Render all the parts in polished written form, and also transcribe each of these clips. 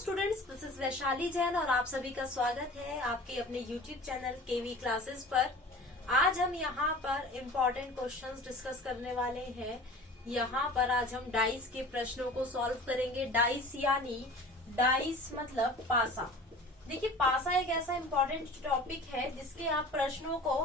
Students, this is Vaishali Jain और आप सभी का स्वागत है आपके अपने यूट्यूब चैनल केवी क्लासेस पर। आज हम यहाँ पर इम्पोर्टेंट क्वेश्चंस डिस्कस करने वाले हैं। यहाँ पर आज हम डाइस के प्रश्नों को सॉल्व करेंगे। डाइस यानी डाइस मतलब पासा। देखिए, पासा एक ऐसा इम्पोर्टेंट टॉपिक है जिसके आप प्रश्नों को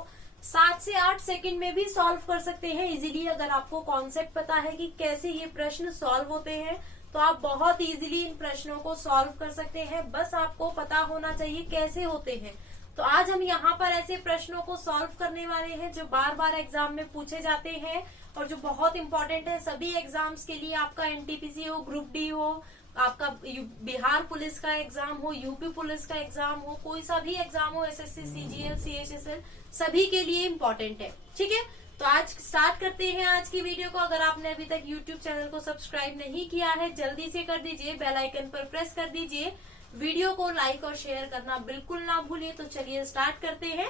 7 से 8 सेकंड में भी सॉल्व कर सकते हैं इजीली। अगर आपको कॉन्सेप्ट पता है कि कैसे ये प्रश्न सॉल्व होते हैं तो आप बहुत इजीली इन प्रश्नों को सॉल्व कर सकते हैं। बस आपको पता होना चाहिए कैसे होते हैं। तो आज हम यहाँ पर ऐसे प्रश्नों को सॉल्व करने वाले हैं जो बार बार एग्जाम में पूछे जाते हैं और जो बहुत इंपॉर्टेंट है सभी एग्जाम्स के लिए। आपका एनटीपीसी हो, ग्रुप डी हो, आपका बिहार पुलिस का एग्जाम हो, यूपी पुलिस का एग्जाम हो, कोई सा भी एग्जाम हो, एसएससी, सीजीएल, सीएचएसएल, सभी के लिए इम्पोर्टेंट है। ठीक है, तो आज स्टार्ट करते हैं आज की वीडियो को। अगर आपने अभी तक यूट्यूब चैनल को सब्सक्राइब नहीं किया है जल्दी से कर दीजिए, बेल आइकन पर प्रेस कर दीजिए, वीडियो को लाइक और शेयर करना बिल्कुल ना भूलिए। तो चलिए स्टार्ट करते हैं।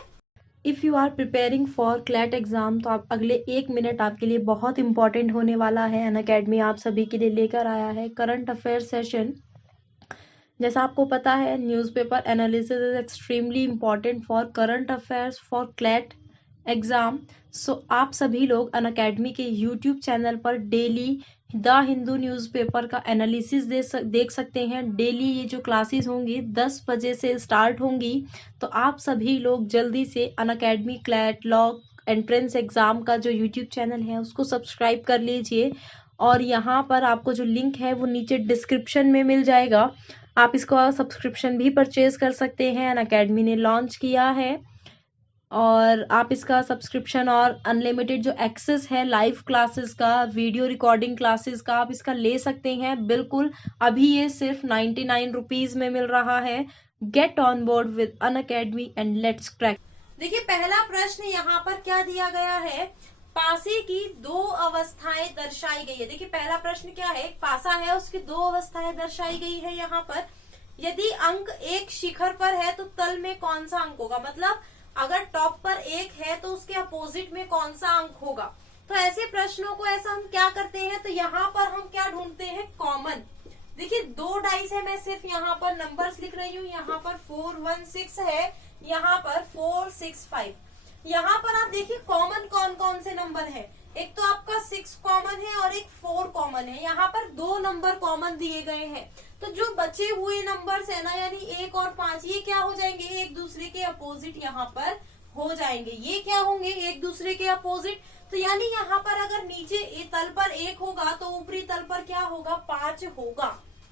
If you are preparing for CLAT exam तो आप अगले 1 मिनट आपके लिए बहुत इंपॉर्टेंट होने वाला है। अनअकैडमी आप सभी के लिए लेकर आया है करंट अफेयर सेशन। जैसा आपको पता है, newspaper analysis is extremely important for current affairs for CLAT exam. So आप सभी लोग अनअकैडमी के यूट्यूब चैनल पर डेली द हिंदू न्यूज़पेपर का एनालिसिस देख सकते हैं। डेली ये जो क्लासेस होंगी 10 बजे से स्टार्ट होंगी। तो आप सभी लोग जल्दी से Unacademy CLAT law entrance exam का जो यूट्यूब चैनल है उसको सब्सक्राइब कर लीजिए। और यहाँ पर आपको जो लिंक है वो नीचे डिस्क्रिप्शन में मिल जाएगा। आप इसका सब्सक्रिप्शन भी परचेज कर सकते हैं, अनअकैडमी ने लॉन्च किया है। और आप इसका सब्सक्रिप्शन और अनलिमिटेड जो एक्सेस है लाइव क्लासेस का, वीडियो रिकॉर्डिंग क्लासेस का, आप इसका ले सकते हैं बिल्कुल। अभी ये सिर्फ 99 रुपीज़ में मिल रहा है। Get on board with Unacademy and let's crack. देखिए, पहला प्रश्न यहाँ पर क्या दिया गया है, पासे की 2 अवस्थाएं दर्शाई गई है। देखिए, पहला प्रश्न क्या है, पासा है उसकी 2 अवस्थाएं दर्शाई गई है। यहाँ पर यदि अंक एक शिखर पर है तो तल में कौन सा अंक होगा, मतलब अगर टॉप पर 1 है तो उसके अपोजिट में कौन सा अंक होगा। तो ऐसे प्रश्नों को ऐसा हम क्या करते हैं, तो यहाँ पर हम क्या ढूंढते हैं, कॉमन। देखिए, 2 डाइस है, मैं सिर्फ यहाँ पर नंबर्स लिख रही हूँ। यहाँ पर 4 1 6 है, यहाँ पर 4 6 5। यहाँ पर आप देखिए कॉमन कौन कौन से नंबर है। एक तो आपका 6 कॉमन है और एक 4 कॉमन है। यहाँ पर 2 नंबर कॉमन दिए गए हैं। तो जो बचे हुए नंबर्स है ना, यानी 1 और 5, ये क्या हो जाएंगे, एक दूसरे के अपोजिट यहाँ पर हो जाएंगे। ये क्या होंगे, एक दूसरे के अपोजिट। तो यानी यहाँ पर अगर नीचे तल पर 1 होगा तो ऊपरी तल पर क्या होगा, 5 होगा।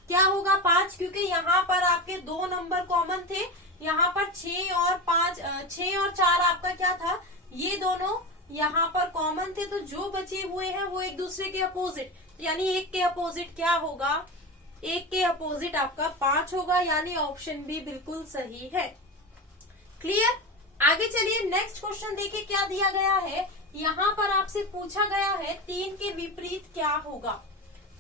क्या होगा, 5, क्योंकि यहाँ पर आपके 2 नंबर कॉमन थे। यहाँ पर 6 और 4 आपका क्या था, ये दोनों यहाँ पर कॉमन थे। तो जो बचे हुए हैं वो एक दूसरे के अपोजिट, यानी 1 के अपोजिट क्या होगा, 1 के अपोजिट आपका 5 होगा। यानी ऑप्शन बी बिल्कुल सही है। क्लियर। आगे चलिए, नेक्स्ट क्वेश्चन देखिए क्या दिया गया है। यहाँ पर आपसे पूछा गया है 3 के विपरीत क्या होगा।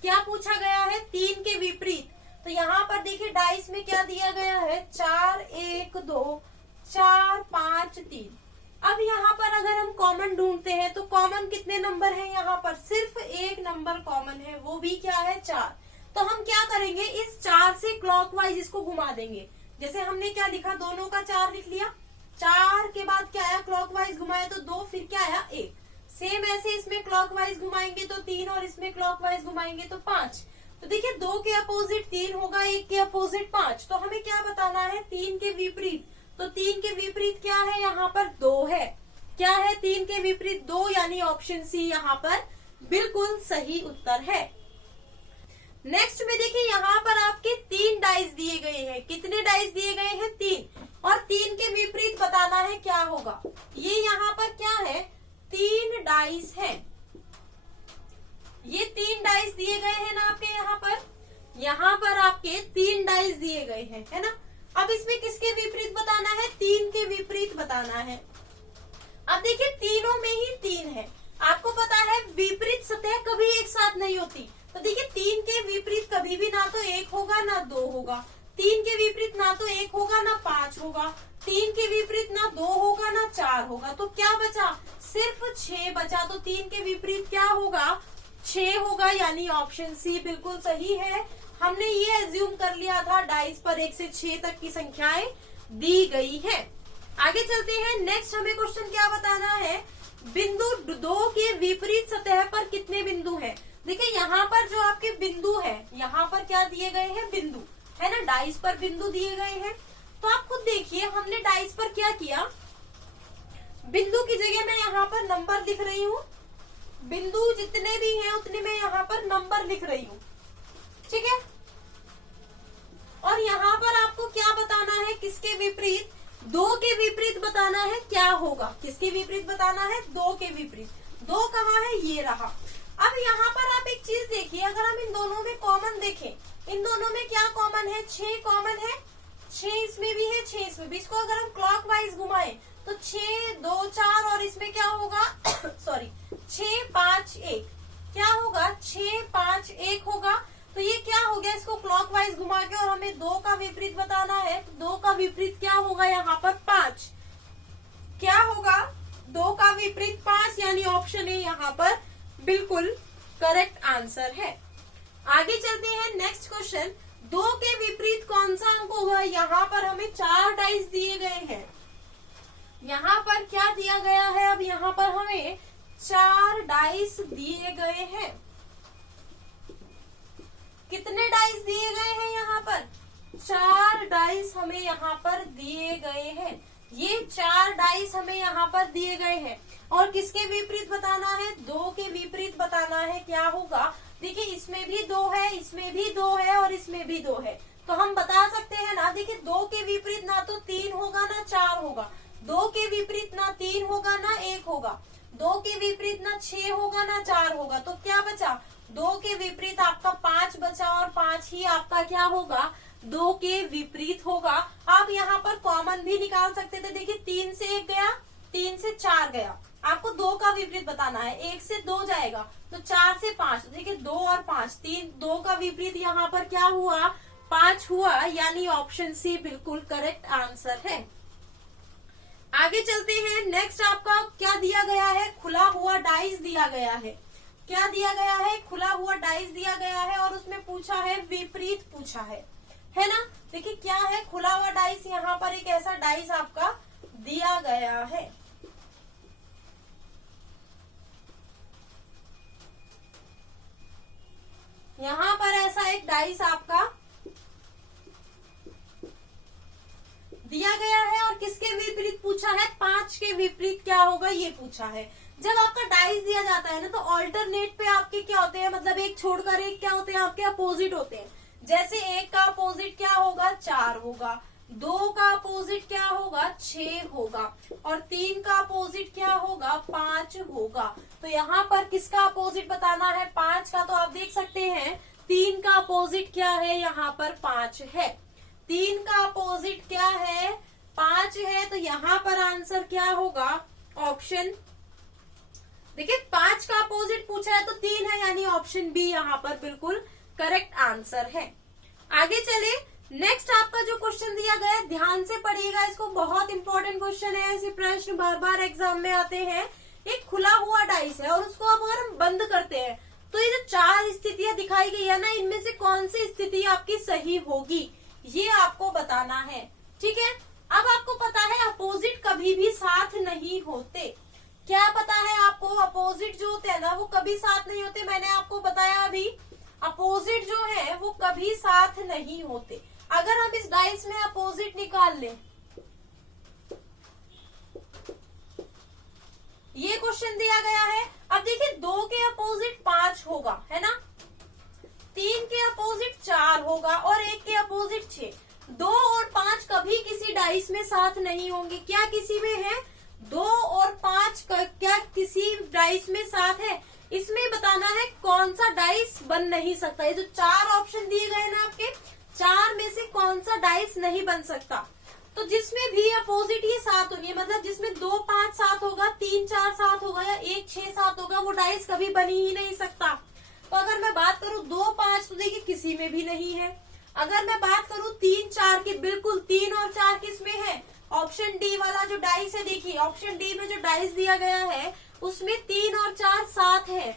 क्या पूछा गया है, 3 के विपरीत। तो यहाँ पर देखिए डाइस में क्या दिया गया है, 4 1 2 4 5 3। अब यहाँ पर अगर हम कॉमन ढूंढते हैं तो कॉमन कितने नंबर है, यहाँ पर सिर्फ 1 नंबर कॉमन है, वो भी क्या है, 4। तो हम क्या करेंगे, इस 4 से क्लॉकवाइज इसको घुमा देंगे। जैसे हमने क्या लिखा, दोनों का 4 लिख लिया, 4 के बाद क्या आया, क्लॉकवाइज घुमाया तो 2, फिर क्या आया, 1। सेम ऐसे इसमें क्लॉकवाइज घुमाएंगे तो 3 और इसमें क्लॉकवाइज घुमाएंगे तो 5। तो देखिए 2 के अपोजिट 3 होगा, 1 के अपोजिट 5। तो हमें क्या बताना है, 3 के विपरीत। तो 3 के विपरीत क्या है, यहाँ पर 2 है। क्या है, 3 के विपरीत 2, यानी ऑप्शन सी यहाँ पर बिल्कुल सही उत्तर है। नेक्स्ट में देखिए यहाँ पर आपके 3 डाइस दिए गए हैं। कितने डाइस दिए गए हैं, 3। और 3 के विपरीत बताना है क्या होगा। ये यहाँ पर क्या है, 3 डाइस है। ये 3 डाइस दिए गए हैं ना आपके यहाँ पर आपके 3 डाइस दिए गए हैं, है ना। अब इसमें किसके विपरीत बताना है, 3 के विपरीत बताना है। अब देखिए तीनों में ही 3 है। आपको पता है विपरीत सतह कभी एक साथ नहीं होती। तो देखिए 3 के विपरीत कभी भी ना तो 1 होगा ना 2 होगा। 3 के विपरीत ना तो 1 होगा ना 5 होगा। 3 के विपरीत ना 2 होगा ना 4 होगा। तो क्या बचा, सिर्फ 6 बचा। तो 3 के विपरीत क्या होगा, 6 होगा। यानी ऑप्शन सी बिल्कुल सही है। हमने ये एज्यूम कर लिया था डाइस पर 1 से 6 तक की संख्याएं दी गई है। आगे चलते हैं। नेक्स्ट हमें क्वेश्चन क्या बताना है, बिंदु 2 के विपरीत सतह पर कितने बिंदु हैं। देखिए यहाँ पर जो आपके बिंदु है, यहाँ पर क्या दिए गए हैं, बिंदु है ना, डाइस पर बिंदु दिए गए हैं। तो आप खुद देखिए हमने डाइस पर क्या किया, बिंदु की जगह मैं यहाँ पर नंबर लिख रही हूँ, बिंदु जितने भी हैं उतने में यहाँ पर नंबर लिख रही हूँ, ठीक है। और यहाँ पर आपको क्या बताना है, किसके विपरीत, 2 के विपरीत बताना है क्या होगा, किसके विपरीत बताना है, 2 के विपरीत। 2 कहाँ है, ये रहा। अब यहाँ पर आप एक चीज देखिए, अगर हम इन दोनों में कॉमन देखें, इन दोनों में क्या कॉमन है, 6 कॉमन है, 6 इसमें भी है, 6 इसमें भी। इसको अगर हम क्लॉकवाइज घुमाएं तो 6 2 4 और इसमें क्या होगा सॉरी 6 5 1 क्या होगा, 6 5 1 होगा। तो ये क्या हो गया, इसको क्लॉकवाइज घुमा के और हमें 2 का विपरीत बताना है, तो 2 का विपरीत क्या होगा, यहाँ पर 5 क्या होगा, 2 का विपरीत 5, यानी ऑप्शन ए यहाँ पर बिल्कुल करेक्ट आंसर है। आगे चलते हैं। नेक्स्ट क्वेश्चन, 2 के विपरीत कौन सा अंक होगा। यहाँ पर हमें 4 डाइस दिए गए हैं, यहाँ पर क्या दिया गया है, अब यहाँ पर हमें 4 डाइस दिए गए हैं। कितने डाइस दिए गए हैं, यहाँ पर 4 डाइस हमें यहाँ पर दिए गए हैं। ये 4 डाइस हमें यहाँ पर दिए गए हैं और किसके विपरीत बताना है, 2 के विपरीत बताना है। क्या होगा, देखिए इसमें भी 2 है, इसमें भी 2 है और इसमें भी 2 है, तो हम बता सकते हैं ना। देखिए 2 के विपरीत ना तो 3 होगा ना 4 होगा, 2 के विपरीत ना 3 होगा ना 1 होगा, 2 के विपरीत ना 6 होगा ना 4 होगा, तो क्या बचा, 2 के विपरीत आपका 5 बचा और 5 ही आपका क्या होगा, 2 के विपरीत होगा। आप यहाँ पर कॉमन भी निकाल सकते थे। देखिए 3 से 1 गया, 3 से 4 गया, आपको 2 का विपरीत बताना है, 1 से 2 जाएगा तो 4 से 5, देखिए 2 और 5 3, 2 का विपरीत यहाँ पर क्या हुआ, 5 हुआ, यानी ऑप्शन सी बिल्कुल करेक्ट आंसर है। आगे चलते हैं। नेक्स्ट आपका क्या दिया गया है, खुला हुआ डाइस दिया गया है। क्या दिया गया है, खुला हुआ डाइस दिया गया है और उसमें पूछा है विपरीत पूछा है ना। देखिए क्या है, खुला हुआ डाइस, यहाँ पर एक ऐसा डाइस आपका दिया गया है। यहाँ पर ऐसा एक डाइस आपका दिया गया है और किसके विपरीत पूछा है, 5 के विपरीत क्या होगा ये पूछा है। जब आपका डाइस दिया जाता है ना तो ऑल्टरनेट पे आपके क्या होते हैं, मतलब एक छोड़कर एक क्या होते हैं, आपके अपोजिट होते हैं। जैसे 1 का अपोजिट क्या होगा, 4 होगा, 2 का अपोजिट क्या होगा, 6 होगा और 3 का अपोजिट क्या होगा, 5 होगा। तो यहाँ पर किसका अपोजिट बताना है, 5 का। तो आप देख सकते हैं 3 का अपोजिट क्या है, यहाँ पर 5 है। 3 का अपोजिट क्या है, 5 है, तो यहाँ पर आंसर क्या होगा, ऑप्शन, देखिए 5 का अपोजिट पूछा है तो 3 है, यानी ऑप्शन बी यहाँ पर बिल्कुल करेक्ट आंसर है। आगे चले। नेक्स्ट आपका जो क्वेश्चन दिया गया है, ध्यान से पढ़िएगा इसको, बहुत इंपॉर्टेंट क्वेश्चन है, ऐसे प्रश्न बार बार एग्जाम में आते हैं। एक खुला हुआ डाइस है और उसको अब अगर हम बंद करते हैं तो ये जो 4 स्थितियां दिखाई गई है ना, इनमें से कौन सी स्थिति आपकी सही होगी, ये आपको बताना है, ठीक है। अब आपको पता है अपोजिट कभी भी साथ नहीं होते। क्या पता है आपको, अपोजिट जो होते हैं ना वो कभी साथ नहीं होते। मैंने आपको बताया अभी, अपोजिट जो है वो कभी साथ नहीं होते। अगर हम इस डाइस में अपोजिट निकाल लें, ये क्वेश्चन दिया गया है। अब देखिए 2 के अपोजिट 5 होगा, है ना, 3 के अपोजिट 4 होगा और 1 के अपोजिट 6। 2 और 5 कभी किसी डाइस में साथ नहीं होंगे। क्या किसी में है, 2 और 5 क्या किसी डाइस में साथ है, इसमें बताना है कौन सा डाइस बन नहीं सकता। ये जो 4 ऑप्शन दिए गए ना आपके, 4 में से कौन सा डाइस नहीं बन सकता। तो जिसमें भी अपोजिट ये साथ होंगे, मतलब जिसमें 2 5 साथ होगा, 3 4 साथ होगा या 1 6 साथ होगा, वो डाइस कभी बनी ही नहीं सकता। तो अगर मैं बात करूं 2 5 तो देखिए किसी में भी नहीं है। अगर मैं बात करूं 3 4 की, बिल्कुल 3 और 4 किस में है, ऑप्शन डी वाला जो डाइस है, देखिए ऑप्शन डी में जो डाइस दिया गया है उसमें 3 और 4 साथ है।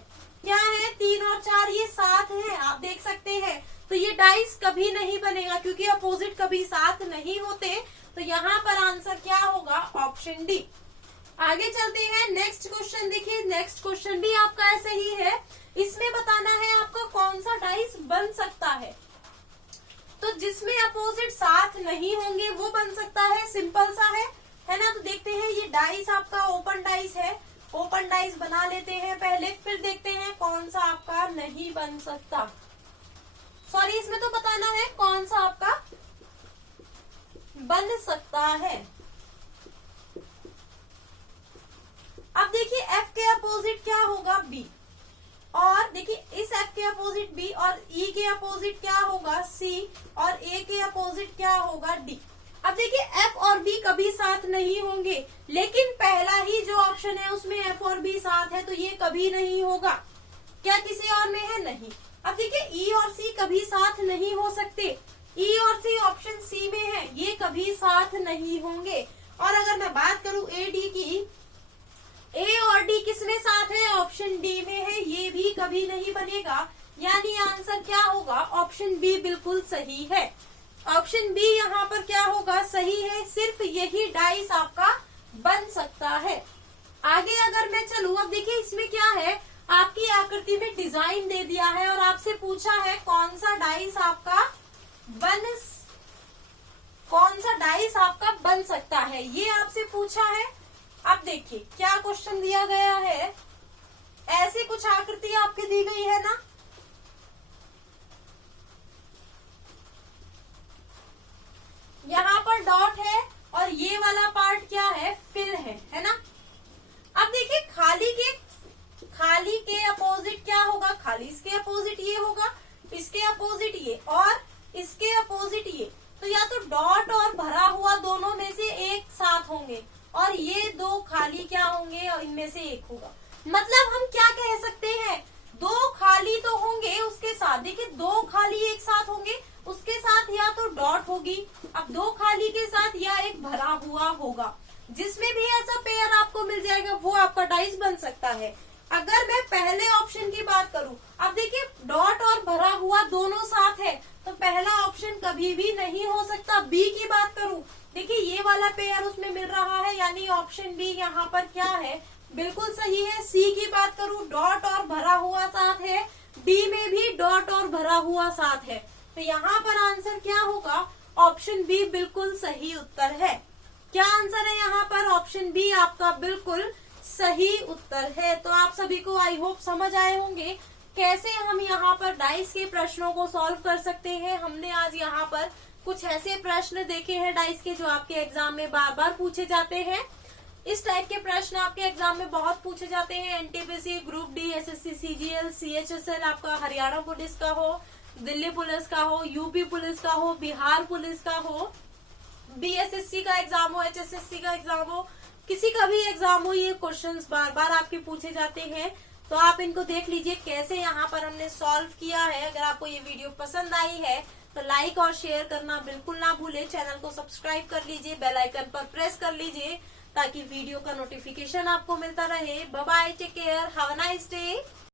क्या है, 3 और 4 ये साथ है, आप देख सकते हैं। तो ये डाइस कभी नहीं बनेगा क्योंकि अपोजिट कभी साथ नहीं होते। तो यहाँ पर आंसर क्या होगा? Option D. आगे चलते हैं, नेक्स्ट क्वेश्चन देखिए। नेक्स्ट क्वेश्चन भी आपका ऐसे ही है, इसमें बताना है आपका कौन सा डाइस बन सकता है। तो जिसमें अपोजिट साथ नहीं होंगे वो बन सकता है, सिंपल सा है ना। तो देखते हैं, ये डाइस आपका ओपन डाइस है, ओपन डाइस बना लेते हैं पहले, फिर देखते हैं कौन सा आपका नहीं बन सकता। सॉरी, इसमें तो बताना है कौन सा आपका बन सकता है। अब देखिए F के अपोजिट क्या होगा? B। और देखिए इस F के अपोजिट B और E के अपोजिट क्या होगा? C और A के अपोजिट क्या होगा? D। अब देखिए F और B कभी साथ नहीं होंगे, लेकिन पहला ही जो ऑप्शन है उसमें F और B साथ है, तो ये कभी नहीं होगा। क्या किसी और में है? नहीं। अब देखिए E और C कभी साथ नहीं हो सकते, E और C ऑप्शन C में है, ये कभी साथ नहीं होंगे। और अगर मैं बात करूं A D की, A और D किसमें साथ है? ऑप्शन डी में है, ये भी कभी नहीं बनेगा। यानी आंसर क्या होगा? ऑप्शन बी बिल्कुल सही है। ऑप्शन बी यहाँ पर क्या होगा? सही है। सिर्फ यही डाइस आपका बन सकता है। आगे अगर मैं चलूं, अब देखिए इसमें क्या है, आपकी आकृति में डिजाइन दे दिया है और आपसे पूछा है कौन सा डाइस आपका बन सकता है, ये आपसे पूछा है। अब देखिए क्या क्वेश्चन दिया गया है, ऐसी कुछ आकृति आपकी दी गई है ना, यहाँ पर डॉट है और ये वाला पार्ट क्या है? फिल है ना। अब देखिए खाली के अपोजिट क्या होगा? खाली इसके अपोजिट ये होगा, इसके अपोजिट ये और इसके अपोजिट ये। तो या तो डॉट और भरा हुआ दोनों में से एक साथ होंगे और ये दो खाली क्या होंगे? और इनमें से एक होगा। मतलब हम क्या कह सकते हैं? दो खाली तो होंगे उसके साथ, देखिए दो खाली एक साथ होंगे, उसके साथ या तो डॉट होगी, अब दो खाली के साथ या एक भरा हुआ होगा। जिसमें भी ऐसा पेयर आपको मिल जाएगा वो आपका डाइस बन सकता है। अगर मैं पहले ऑप्शन की बात करूं, अब देखिए डॉट और भरा हुआ दोनों साथ है, तो पहला ऑप्शन कभी भी नहीं हो सकता। बी की बात करूं, देखिए ये वाला पेयर उसमें मिल रहा है, यानी ऑप्शन बी यहाँ पर क्या है? बिल्कुल सही है। सी की बात करूं, डॉट और भरा हुआ साथ है, डी में भी डॉट और भरा हुआ साथ है, तो यहाँ पर आंसर क्या होगा? ऑप्शन बी बिल्कुल सही उत्तर है। क्या आंसर है यहाँ पर? ऑप्शन बी आपका बिल्कुल सही उत्तर है। तो आप सभी को आई होप समझ आए होंगे कैसे हम यहाँ पर डाइस के प्रश्नों को सॉल्व कर सकते हैं। हमने आज यहाँ पर कुछ ऐसे प्रश्न देखे हैं डाइस के जो आपके एग्जाम में बार बार पूछे जाते हैं। इस टाइप के प्रश्न आपके एग्जाम में बहुत पूछे जाते हैं। NTPC, group D, SSC, CGL, CHSL, आपका हरियाणा पुलिस का हो, दिल्ली पुलिस का हो, यूपी पुलिस का हो, बिहार पुलिस का हो, बीएसएससी का एग्जाम हो, एचएसएससी का एग्जाम हो, किसी का भी एग्जाम हो, ये क्वेश्चंस बार बार आपके पूछे जाते हैं। तो आप इनको देख लीजिए कैसे यहाँ पर हमने सॉल्व किया है। अगर आपको ये वीडियो पसंद आई है तो लाइक और शेयर करना बिल्कुल ना भूले। चैनल को सब्सक्राइब कर लीजिए, बेल आइकन पर प्रेस कर लीजिए ताकि वीडियो का नोटिफिकेशन आपको मिलता रहे। Bye bye, take care, have a nice day.